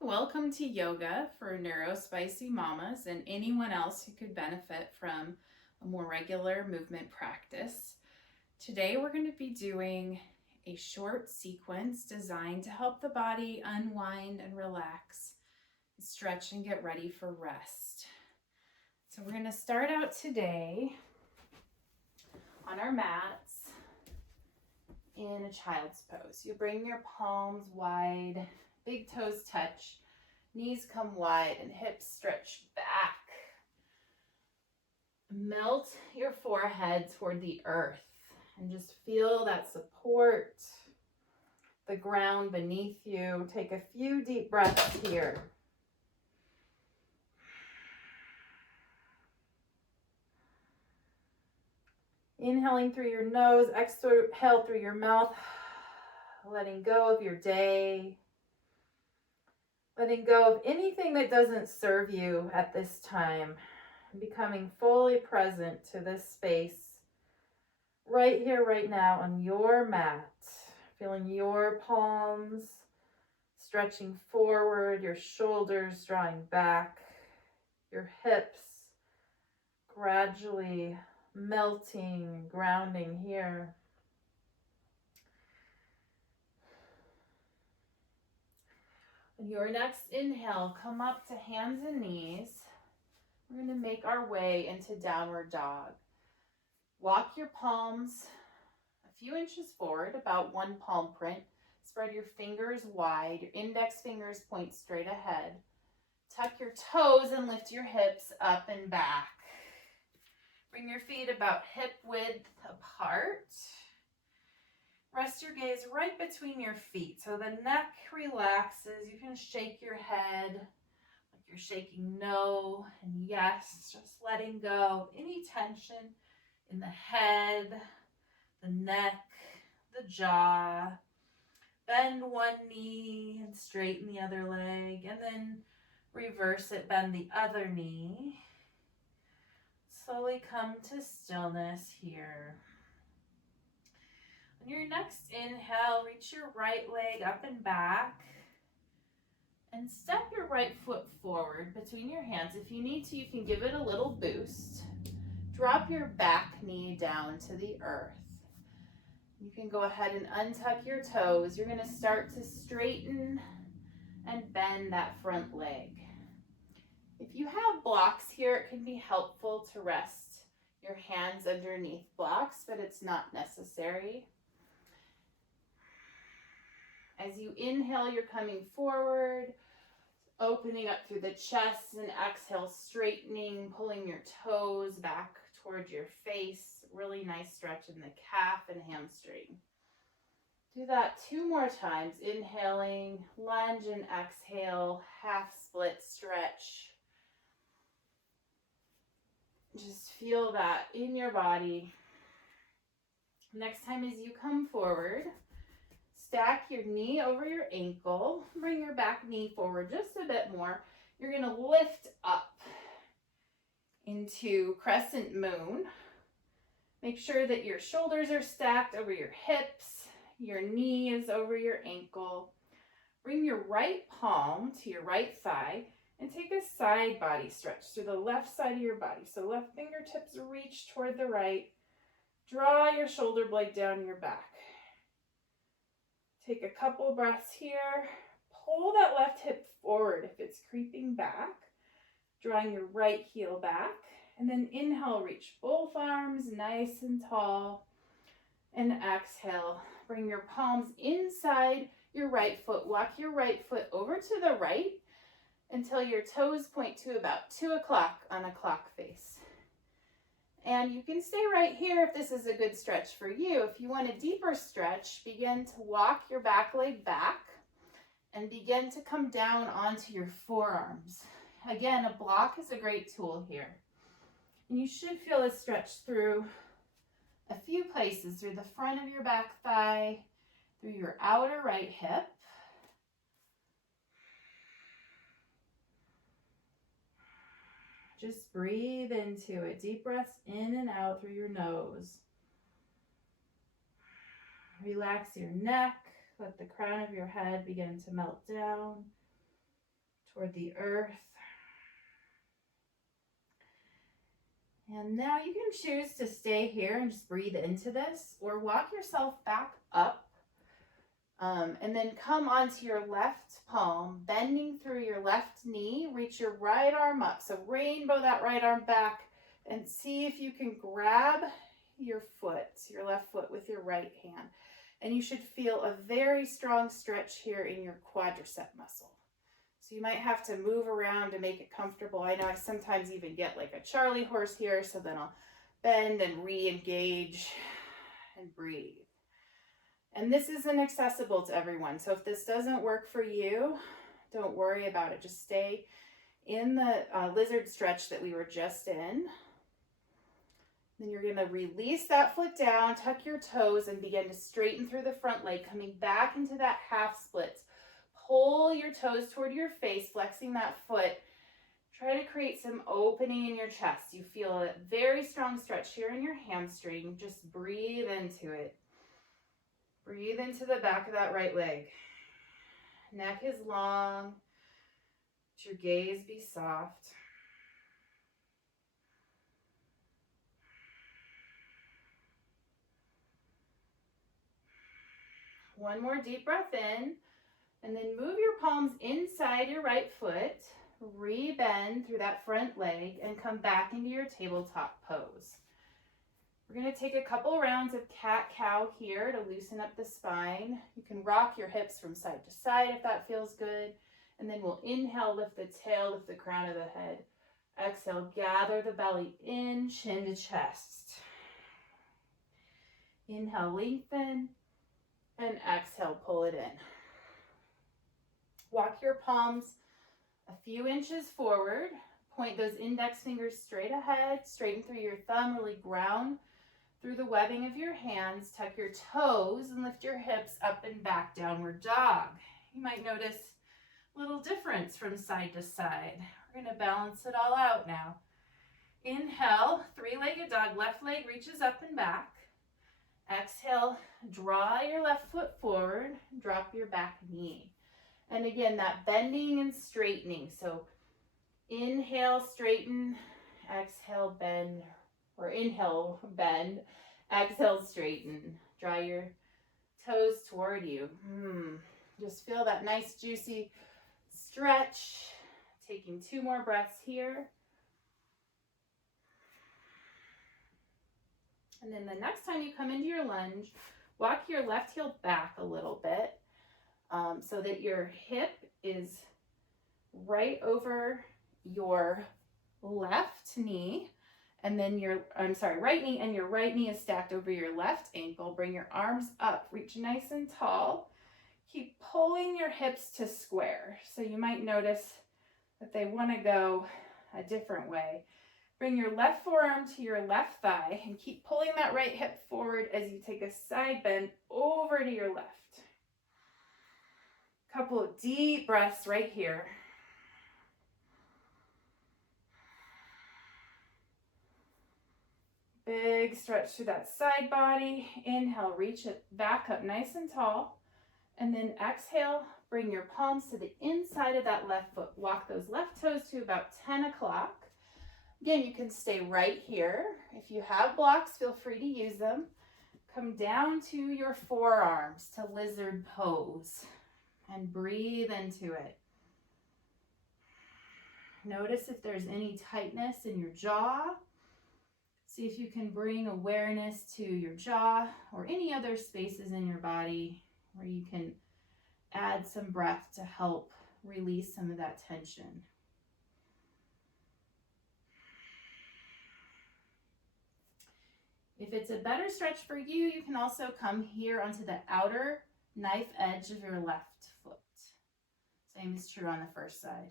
Welcome to yoga for neurospicy mamas and anyone else who could benefit from a more regular movement practice. Today we're going to be doing a short sequence designed to help the body unwind and relax, stretch and get ready for rest. So we're going to start out today on our mats in a child's pose. You bring your palms wide, big toes touch, knees come wide and hips stretch back. Melt your forehead toward the earth and just feel that support, the ground beneath you. Take a few deep breaths here. Inhaling through your nose, exhale through your mouth, letting go of your day. Letting go of anything that doesn't serve you at this time. Becoming fully present to this space right here, right now on your mat. Feeling your palms stretching forward, your shoulders drawing back, your hips gradually melting, grounding here. On your next inhale, come up to hands and knees. We're going to make our way into downward dog. Walk your palms a few inches forward, about one palm print. Spread your fingers wide. Your index fingers point straight ahead. Tuck your toes and lift your hips up and back. Bring your feet about hip width apart. Rest your gaze right between your feet so the neck relaxes. You can shake your head like you're shaking no and yes, just letting go of any tension in the head, the neck, the jaw. Bend one knee and straighten the other leg, and then reverse it, bend the other knee. Slowly come to stillness here. On your next inhale, reach your right leg up and back and step your right foot forward between your hands. If you need to, you can give it a little boost. Drop your back knee down to the earth. You can go ahead and untuck your toes. You're going to start to straighten and bend that front leg. If you have blocks here, it can be helpful to rest your hands underneath blocks, but it's not necessary. As you inhale, you're coming forward, opening up through the chest, and exhale, straightening, pulling your toes back towards your face. Really nice stretch in the calf and hamstring. Do that 2 more times. Inhaling, lunge and exhale, half split stretch. Just feel that in your body. Next time as you come forward, stack your knee over your ankle. Bring your back knee forward just a bit more. You're going to lift up into crescent moon. Make sure that your shoulders are stacked over your hips. Your knee is over your ankle. Bring your right palm to your right thigh and take a side body stretch through the left side of your body. So left fingertips reach toward the right. Draw your shoulder blade down your back. Take a couple breaths here. Pull that left hip forward if it's creeping back. Drawing your right heel back. And then inhale, reach both arms nice and tall. And exhale, bring your palms inside your right foot. Walk your right foot over to the right until your toes point to about 2 o'clock on a clock face. And you can stay right here if this is a good stretch for you. If you want a deeper stretch, begin to walk your back leg back and begin to come down onto your forearms. Again, a block is a great tool here. And you should feel a stretch through a few places, through the front of your back thigh, through your outer right hip. Just breathe into it. Deep breaths in and out through your nose. Relax your neck. Let the crown of your head begin to melt down. toward the earth. And now you can choose to stay here and just breathe into this, or walk yourself back up. And then come onto your left palm, bending through your left knee. Reach your right arm up. So rainbow that right arm back and see if you can grab your foot, your left foot, with your right hand. And you should feel a very strong stretch here in your quadricep muscle. So you might have to move around to make it comfortable. I know I sometimes even get like a Charlie horse here, so then I'll bend and re-engage and breathe. And this isn't accessible to everyone. So if this doesn't work for you, don't worry about it. Just stay in the lizard stretch that we were just in. Then you're going to release that foot down, tuck your toes, and begin to straighten through the front leg, coming back into that half splits. Pull your toes toward your face, flexing that foot. Try to create some opening in your chest. You feel a very strong stretch here in your hamstring. Just breathe into it. Breathe into the back of that right leg. Neck is long. Let your gaze be soft. One more deep breath in, and then move your palms inside your right foot. Re-bend through that front leg and come back into your tabletop pose. We're going to take a couple rounds of cat-cow here to loosen up the spine. You can rock your hips from side to side if that feels good. And then we'll inhale, lift the tail, lift the crown of the head. Exhale, gather the belly in, chin to chest. Inhale, lengthen, and exhale, pull it in. Walk your palms a few inches forward. Point those index fingers straight ahead. Straighten through your thumb, really ground through the webbing of your hands. Tuck your toes and lift your hips up and back, downward dog. You might notice a little difference from side to side. We're going to balance it all out now. Inhale, three-legged dog. Left leg reaches up and back. Exhale, draw your left foot forward. Drop your back knee. And again, that bending and straightening. So inhale, straighten. Exhale, bend. Or inhale, bend. Exhale, straighten. Draw your toes toward you. Just feel that nice, juicy stretch. Taking 2 more breaths here. And then the next time you come into your lunge, walk your left heel back a little bit so that your hip is right over your left knee. And then right knee, and your right knee is stacked over your left ankle. Bring your arms up, reach nice and tall. Keep pulling your hips to square. So you might notice that they want to go a different way. Bring your left forearm to your left thigh and keep pulling that right hip forward as you take a side bend over to your left. Couple of deep breaths right here. Big stretch through that side body. Inhale, reach it back up nice and tall. And then exhale, bring your palms to the inside of that left foot. Walk those left toes to about 10 o'clock. Again, you can stay right here. If you have blocks, feel free to use them. Come down to your forearms to lizard pose and breathe into it. Notice if there's any tightness in your jaw. See if you can bring awareness to your jaw or any other spaces in your body where you can add some breath to help release some of that tension. If it's a better stretch for you, you can also come here onto the outer knife edge of your left foot. Same is true on the first side.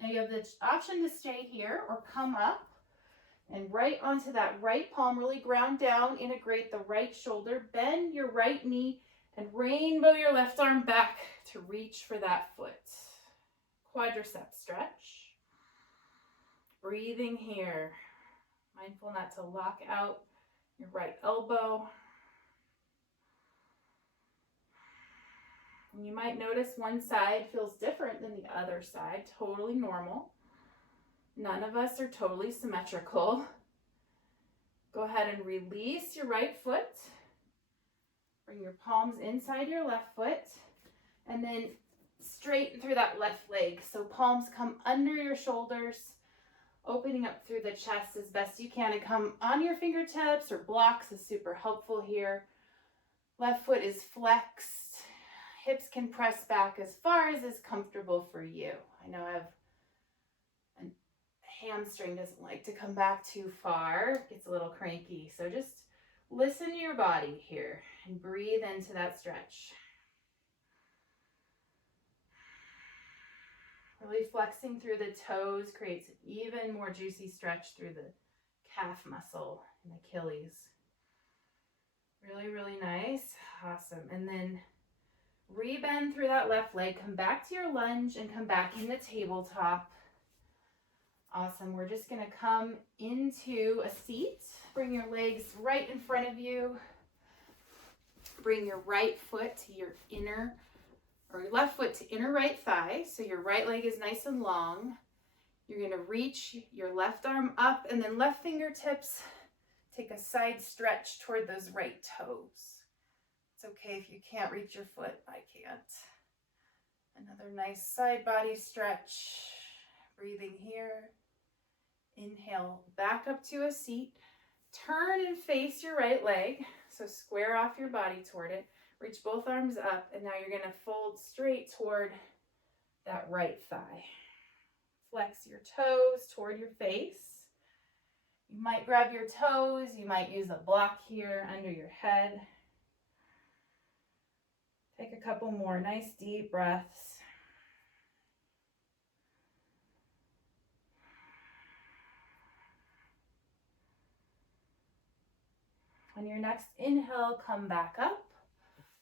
Now you have the option to stay here or come up and right onto that right palm, really ground down, integrate the right shoulder, bend your right knee, and rainbow your left arm back to reach for that foot. Quadricep stretch. Breathing here. Mindful not to lock out your right elbow. And you might notice one side feels different than the other side, totally normal. None of us are totally symmetrical. Go ahead and release your right foot. Bring your palms inside your left foot, and then straighten through that left leg. So palms come under your shoulders, opening up through the chest as best you can, and come on your fingertips, or blocks is super helpful here. Left foot is flexed. Hips can press back as far as is comfortable for you. I know I have a hamstring doesn't like to come back too far. It gets a little cranky. So just listen to your body here and breathe into that stretch. Really flexing through the toes creates an even more juicy stretch through the calf muscle and Achilles. Really, really nice. Awesome. And then rebend through that left leg. Come back to your lunge and come back into tabletop. Awesome. We're just going to come into a seat. Bring your legs right in front of you. Bring your right foot to your inner, or your left foot to inner right thigh. So your right leg is nice and long. You're going to reach your left arm up, and then left fingertips take a side stretch toward those right toes. It's okay if you can't reach your foot. I can't. Another nice side body stretch. Breathing here. Inhale, back up to a seat. Turn and face your right leg. So square off your body toward it. Reach both arms up, and now you're going to fold straight toward that right thigh. Flex your toes toward your face. You might grab your toes. You might use a block here under your head. Take a couple more nice deep breaths. On your next inhale, come back up.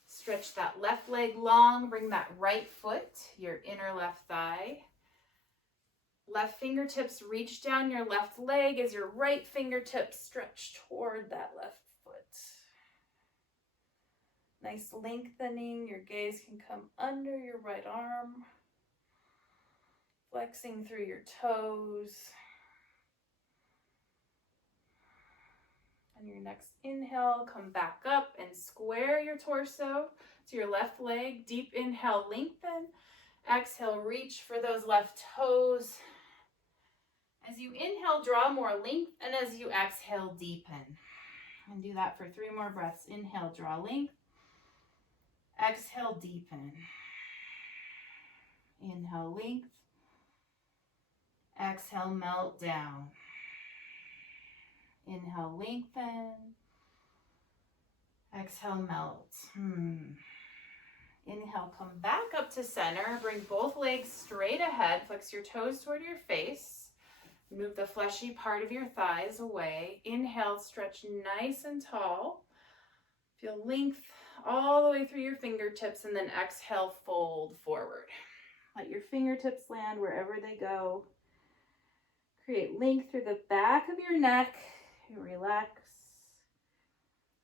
Stretch that left leg long. Bring that right foot, your inner left thigh. Left fingertips reach down your left leg as your right fingertips stretch toward that left foot. Nice lengthening. Your gaze can come under your right arm. Flexing through your toes. On your next inhale, come back up and square your torso to your left leg. Deep inhale, lengthen. Exhale, reach for those left toes. As you inhale, draw more length, and as you exhale, deepen. And do that for 3 more breaths. Inhale, draw length. Exhale, deepen. Inhale, length. Exhale, melt down. Inhale, lengthen. Exhale, melt. Inhale, come back up to center. Bring both legs straight ahead. Flex your toes toward your face. Move the fleshy part of your thighs away. Inhale, stretch nice and tall. Feel length all the way through your fingertips, and then exhale, fold forward. Let your fingertips land wherever they go. Create length through the back of your neck. Relax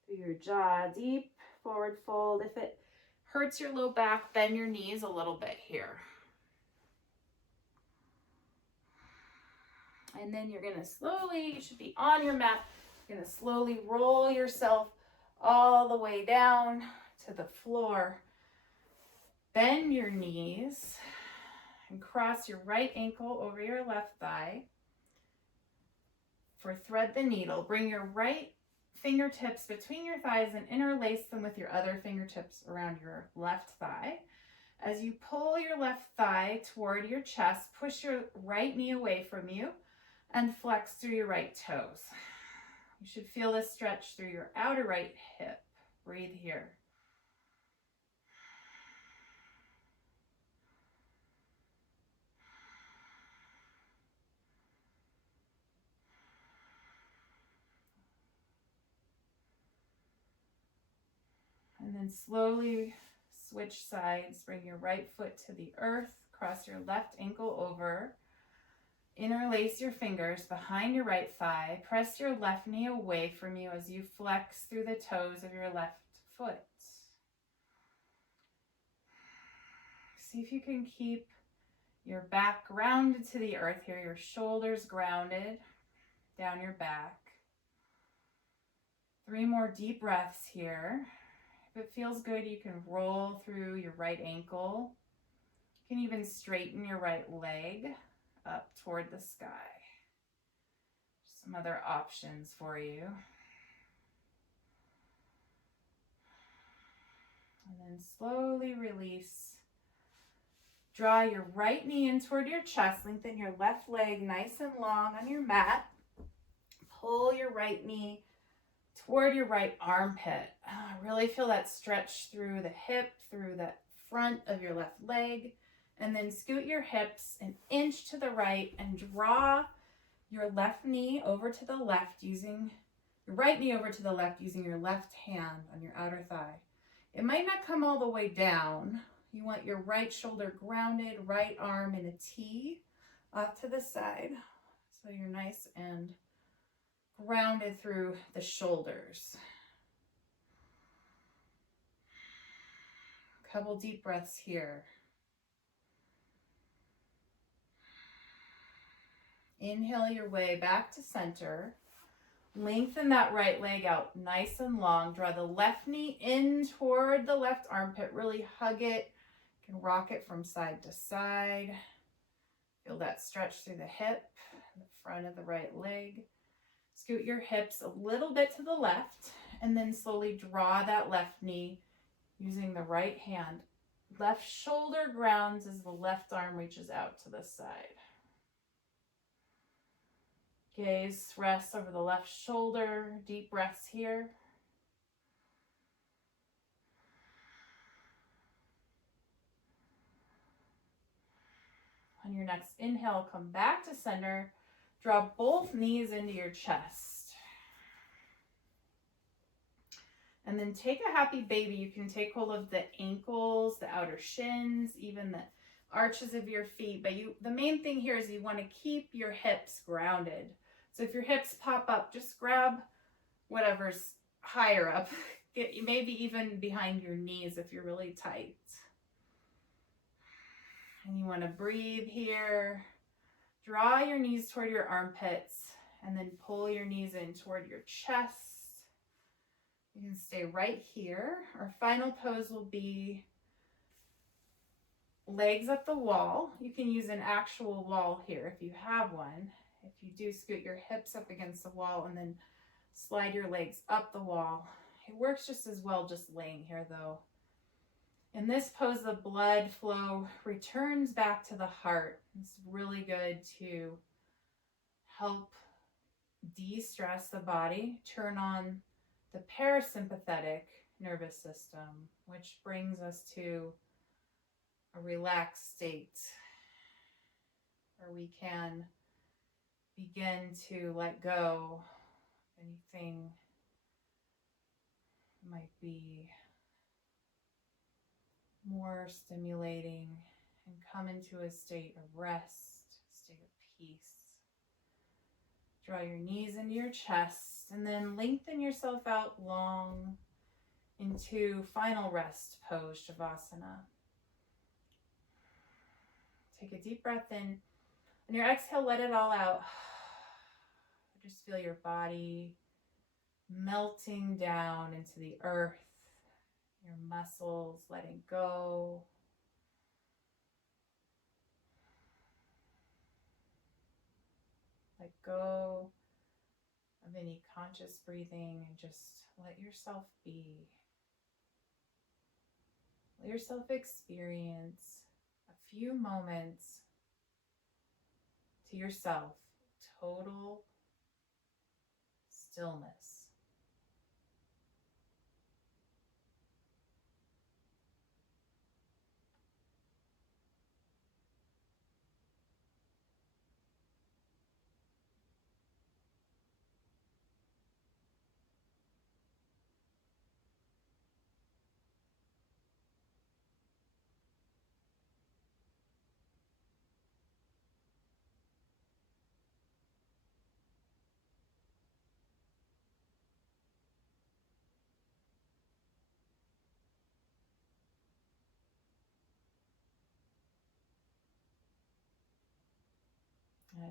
through your jaw, deep forward fold. If it hurts your low back, bend your knees a little bit here. And then you're going to slowly, you should be on your mat, you're going to slowly roll yourself all the way down to the floor. Bend your knees and cross your right ankle over your left thigh. For thread the needle, bring your right fingertips between your thighs and interlace them with your other fingertips around your left thigh. As you pull your left thigh toward your chest, push your right knee away from you and flex through your right toes. You should feel this stretch through your outer right hip. Breathe here. And then slowly switch sides. Bring your right foot to the earth. Cross your left ankle over. Interlace your fingers behind your right thigh. Press your left knee away from you as you flex through the toes of your left foot. See if you can keep your back grounded to the earth here, your shoulders grounded down your back. 3 more deep breaths here. If it feels good, you can roll through your right ankle. You can even straighten your right leg up toward the sky. Some other options for you. And then slowly release. Draw your right knee in toward your chest. Lengthen your left leg nice and long on your mat. Pull your right knee toward your right armpit. Really feel that stretch through the hip, through the front of your left leg. And then scoot your hips an inch to the right and draw your left knee over to the left using your right knee over to the left using your left hand on your outer thigh. It might not come all the way down. You want your right shoulder grounded, right arm in a T off to the side. So you're nice and grounded through the shoulders. A couple deep breaths here. Inhale your way back to center. Lengthen that right leg out nice and long. Draw the left knee in toward the left armpit. Really hug it. You can rock it from side to side. Feel that stretch through the hip, the front of the right leg. Scoot your hips a little bit to the left and then slowly draw that left knee using the right hand. Left shoulder grounds as the left arm reaches out to the side. Gaze rests over the left shoulder. Deep breaths here. On your next inhale, come back to center. Draw both knees into your chest. And then take a happy baby. You can take hold of the ankles, the outer shins, even the arches of your feet. But the main thing here is you want to keep your hips grounded. So if your hips pop up, just grab whatever's higher up. Maybe even behind your knees if you're really tight. And you want to breathe here. Draw your knees toward your armpits and then pull your knees in toward your chest. You can stay right here. Our final pose will be legs up the wall. You can use an actual wall here if you have one. If you do, scoot your hips up against the wall and then slide your legs up the wall. It works just as well just laying here though. In this pose, the blood flow returns back to the heart. It's really good to help de-stress the body, turn on the parasympathetic nervous system, which brings us to a relaxed state where we can begin to let go of anything that might be more stimulating and come into a state of rest, state of peace. Draw your knees into your chest and then lengthen yourself out long into final rest pose, Shavasana. Take a deep breath in. On your exhale, let it all out. Just feel your body melting down into the earth, your muscles letting go. Let go of any conscious breathing and just let yourself be. Let yourself experience a few moments to yourself, total stillness.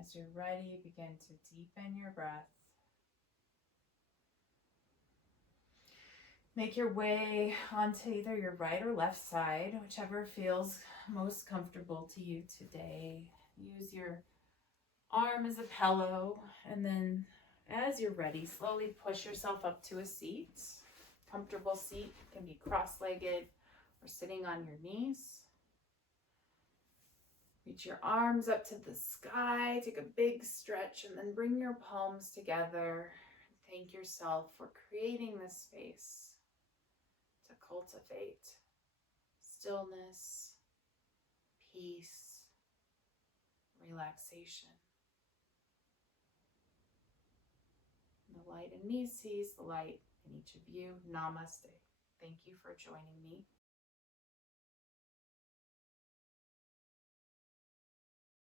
as you're ready, begin to deepen your breath. Make your way onto either your right or left side, whichever feels most comfortable to you today. Use your arm as a pillow, and then as you're ready, slowly push yourself up to a seat. Comfortable seat, can be cross-legged or sitting on your knees. Reach your arms up to the sky, take a big stretch, and then bring your palms together. Thank yourself for creating this space to cultivate stillness, peace, relaxation. The light in me sees the light in each of you. Namaste. Thank you for joining me.